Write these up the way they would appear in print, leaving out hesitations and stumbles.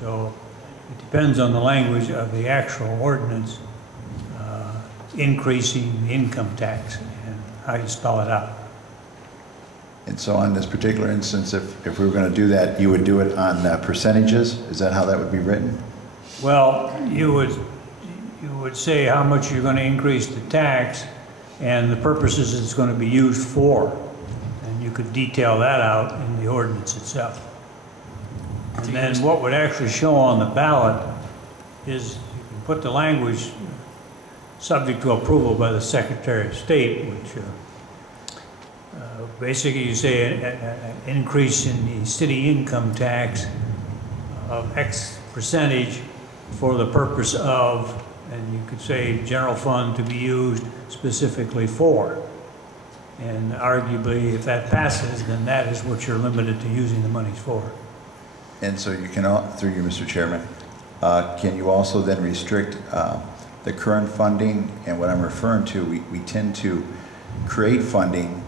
So it depends on the language of the actual ordinance increasing the income tax and how you spell it out. And so on this particular instance, if we were going to do that, you would do it on percentages? Is that how that would be written? Well, you would say how much you're going to increase the tax and the purposes it's going to be used for. And you could detail that out in the ordinance itself. And then what would actually show on the ballot is you can put the language subject to approval by the Secretary of State, which basically you say an increase in the city income tax of X percentage for the purpose of, and you could say general fund to be used specifically for. And arguably, if that passes, then that is what you're limited to using the monies for. And so you can, through you, Mr. Chairman, can you also then restrict the current funding? And what I'm referring to, we tend to create funding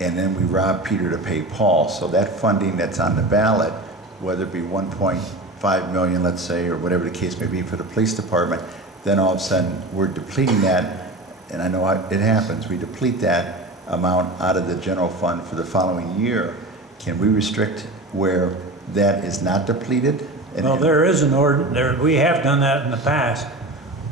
and then we rob Peter to pay Paul. So that funding that's on the ballot, whether it be 1.5 million, let's say, or whatever the case may be for the police department, then all of a sudden we're depleting that, and I know it happens, we deplete that amount out of the general fund for the following year. Can we restrict where that is not depleted? Well, there is an ordinance, we have done that in the past,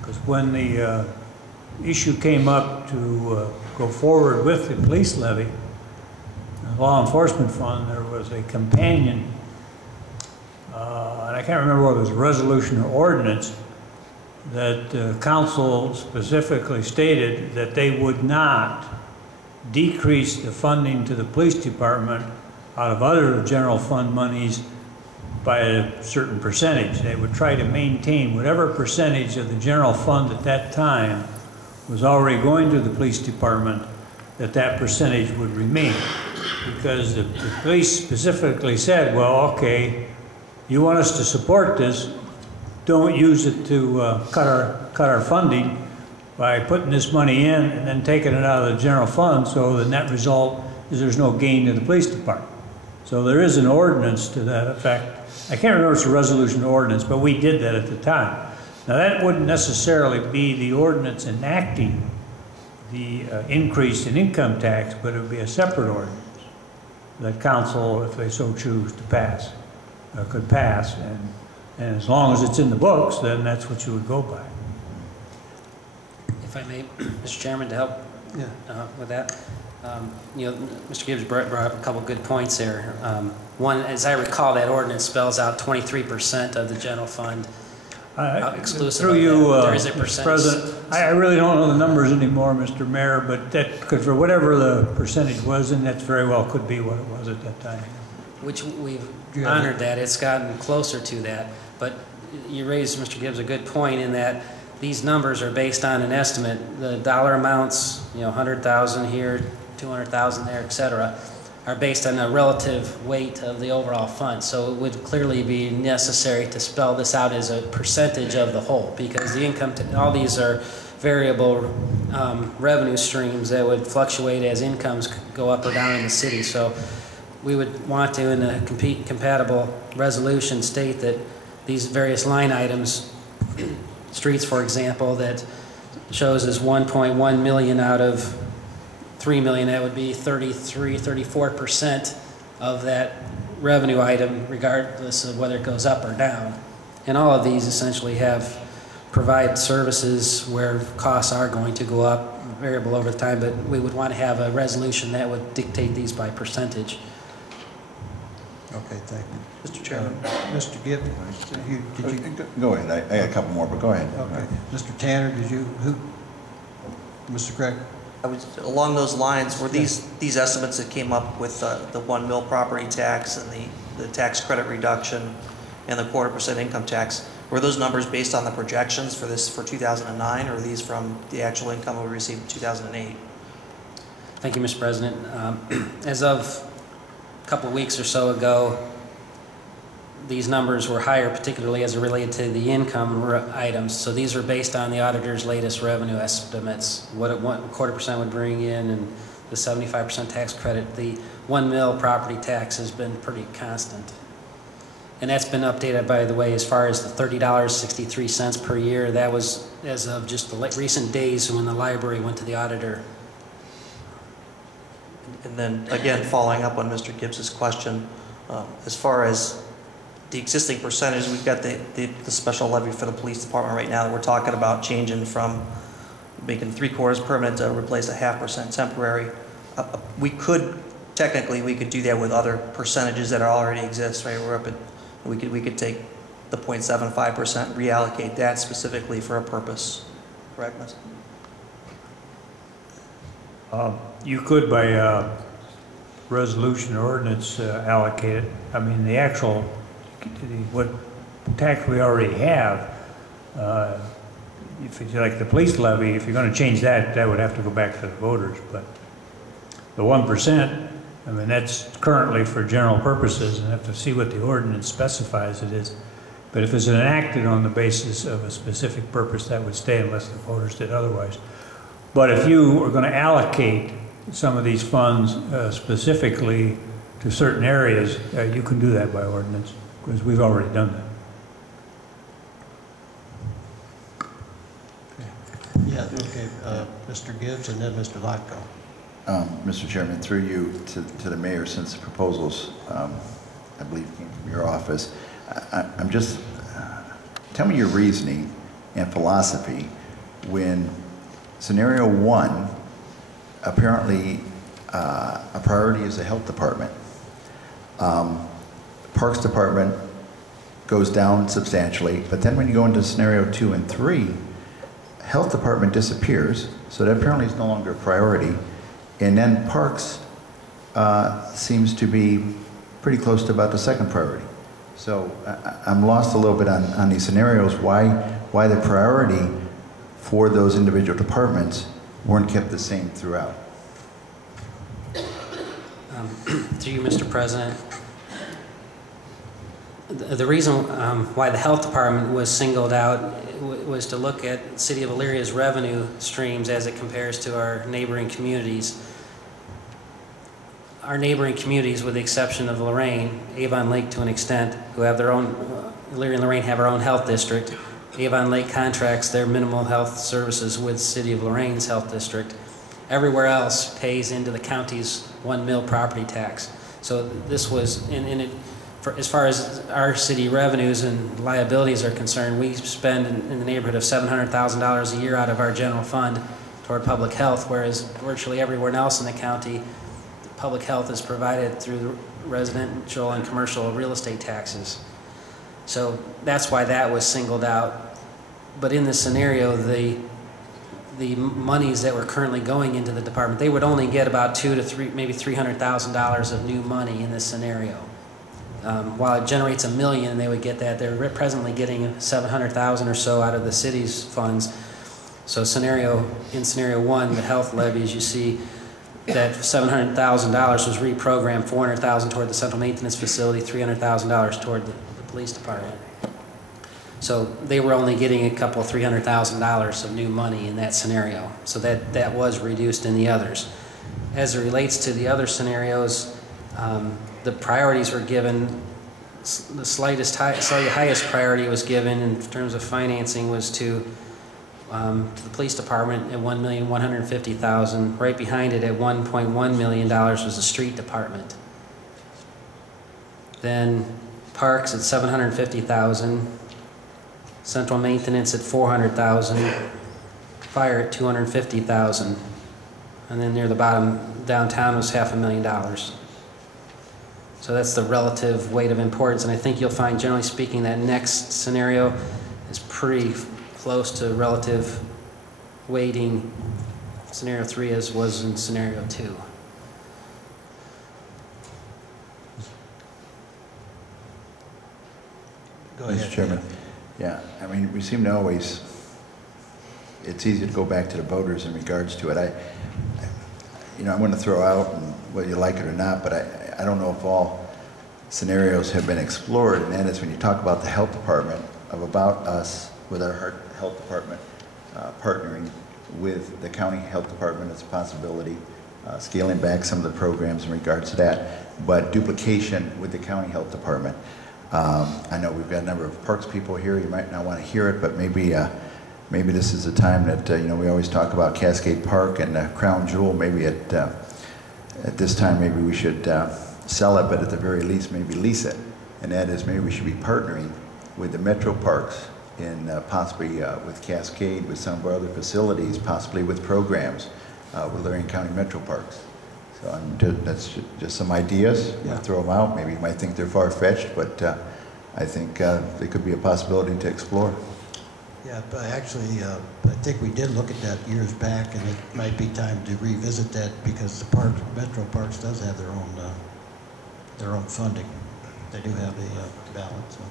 because when the issue came up to go forward with the police levy, the law enforcement fund, there was a companion, and I can't remember whether it was a resolution or ordinance, that council specifically stated that they would not decrease the funding to the police department out of other general fund monies by a certain percentage. They would try to maintain whatever percentage of the general fund at that time was already going to the police department, that percentage would remain. Because the police specifically said, well, okay, you want us to support this, don't use it to cut our funding by putting this money in and then taking it out of the general fund, so the net result is there's no gain to the police department. So there is an ordinance to that effect. I can't remember if it's a resolution or ordinance, but we did that at the time. Now that wouldn't necessarily be the ordinance enacting the increase in income tax, but it would be a separate ordinance that council, if they so choose to pass, could pass. And as long as it's in the books, then that's what you would go by. If I may, Mr. Chairman, to help with that. You know, Mr. Gibbs brought up a couple good points there. One, as I recall, that ordinance spells out 23% of the general fund exclusive through you, there is a percentage. President, I really don't know the numbers anymore, Mr. Mayor, but that could, for whatever the percentage was, and that very well could be what it was at that time. Which we've honored that. It's gotten closer to that. But you raised, Mr. Gibbs, a good point in that these numbers are based on an estimate. The dollar amounts, you know, 100,000 here, 200,000 there, et cetera, are based on a relative weight of the overall fund. So it would clearly be necessary to spell this out as a percentage of the whole, because the income, all these are variable revenue streams that would fluctuate as incomes go up or down in the city. So we would want to, in a compatible resolution, state that these various line items, streets, for example, that shows as 1.1 million out of 3 million, that would be 34% of that revenue item, regardless of whether it goes up or down. And all of these essentially provide services where costs are going to go up, variable over time, but we would want to have a resolution that would dictate these by percentage. Okay, thank you. Mr. Chairman. Mr. Gibbs, did you? Go ahead. I got a couple more, but go ahead. Okay. Mr. Tanner, did you? Who? Mr. Craig? I was along those lines. Were these estimates that came up with the 1 mil property tax and the tax credit reduction and the 0.25% income tax? Were those numbers based on the projections for 2009, or are these from the actual income we received in 2008? Thank you, Mr. President. As of a couple of weeks or so ago, these numbers were higher, particularly as it related to the income items. So these are based on the auditor's latest revenue estimates, what 0.25% would bring in, and the 75% tax credit. The 1 mil property tax has been pretty constant. And that's been updated, by the way, as far as the $30.63 per year. That was as of just the recent days when the library went to the auditor. And then, again, following up on Mr. Gibbs's question, as far as the existing percentage, we've got the special levy for the police department right now that we're talking about changing from making 3/4 permanent to replace a 0.5% temporary. Technically, we could do that with other percentages that already exist, right? We're up at, we could take the 0.75%, reallocate that specifically for a purpose, correct, Ms.? You could, by resolution or ordinance, allocate it. I mean, the actual, what tax we already have, if it's like the police levy, if you're going to change that, that would have to go back to the voters. But the 1%, I mean, that's currently for general purposes, and have to see what the ordinance specifies it is. But if it's enacted on the basis of a specific purpose, that would stay unless the voters did otherwise. But if you are going to allocate some of these funds specifically to certain areas, you can do that by ordinance, because we've already done that. Yeah, okay, Mr. Gibbs and then Mr. Lotko. Mr. Chairman, through you to the mayor, since the proposals, I believe, came from your office, I'm just, tell me your reasoning and philosophy when scenario 1, apparently a priority is the health department. Parks department goes down substantially, but then when you go into scenario 2 and 3, health department disappears, so that apparently is no longer a priority. And then parks seems to be pretty close to about the second priority. So I'm lost a little bit on these scenarios, why the priority for those individual departments weren't kept the same throughout. Through you, Mr. President. The reason why the health department was singled out was to look at the City of Elyria's revenue streams as it compares to our neighboring communities. Our neighboring communities, with the exception of Lorraine, Avon Lake to an extent, who have their own, Elyria and Lorraine have our own health district. Avon Lake contracts their minimal health services with City of Lorraine's health district. Everywhere else pays into the county's 1 mil property tax. So this was, as far as our city revenues and liabilities are concerned, we spend in the neighborhood of $700,000 a year out of our general fund toward public health, whereas virtually everywhere else in the county, public health is provided through residential and commercial real estate taxes. So that's why that was singled out. But in this scenario, the monies that were currently going into the department, they would only get about $200,000 to maybe $300,000 of new money in this scenario. While it generates $1 million, they would get that. They're presently getting $700,000 or so out of the city's funds. So in scenario 1, the health levies, you see that $700,000 was reprogrammed, $400,000 toward the central maintenance facility, $300,000 toward the police department. So they were only getting a couple $300,000 of new money in that scenario. So that was reduced in the others. As it relates to the other scenarios, the priorities were given, the slightly highest priority was given in terms of financing was to the police department at $1,150,000. Right behind it at $1.1 million was the street department. Then parks at $750,000, central maintenance at $400,000, fire at $250,000, and then near the bottom downtown was $500,000. So that's the relative weight of importance, and I think you'll find, generally speaking, that next scenario is pretty close to relative weighting scenario 3 as was in scenario 2. Go ahead. Mr. Chairman. Yeah, I mean, we seem to always, it's easy to go back to the voters in regards to it. I want to throw out, and whether you like it or not, but I don't know if all scenarios have been explored, and that is when you talk about the health department, of about us with our health department partnering with the county health department as a possibility, scaling back some of the programs in regards to that, but duplication with the county health department. I know we've got a number of parks people here. You might not want to hear it, but maybe this is a time that, we always talk about Cascade Park and Crown Jewel. Maybe at this time, maybe we should sell it, but at the very least, maybe lease it. And that is, maybe we should be partnering with the metro parks and possibly with Cascade, with some of our other facilities, possibly with programs with Elyria County Metro Parks. So that's just some ideas. Yeah. Throw them out. Maybe you might think they're far-fetched, but I think they could be a possibility to explore. Yeah, but actually, I think we did look at that years back, and it might be time to revisit that because the Metro Parks does have their own funding. They do have a balance. So.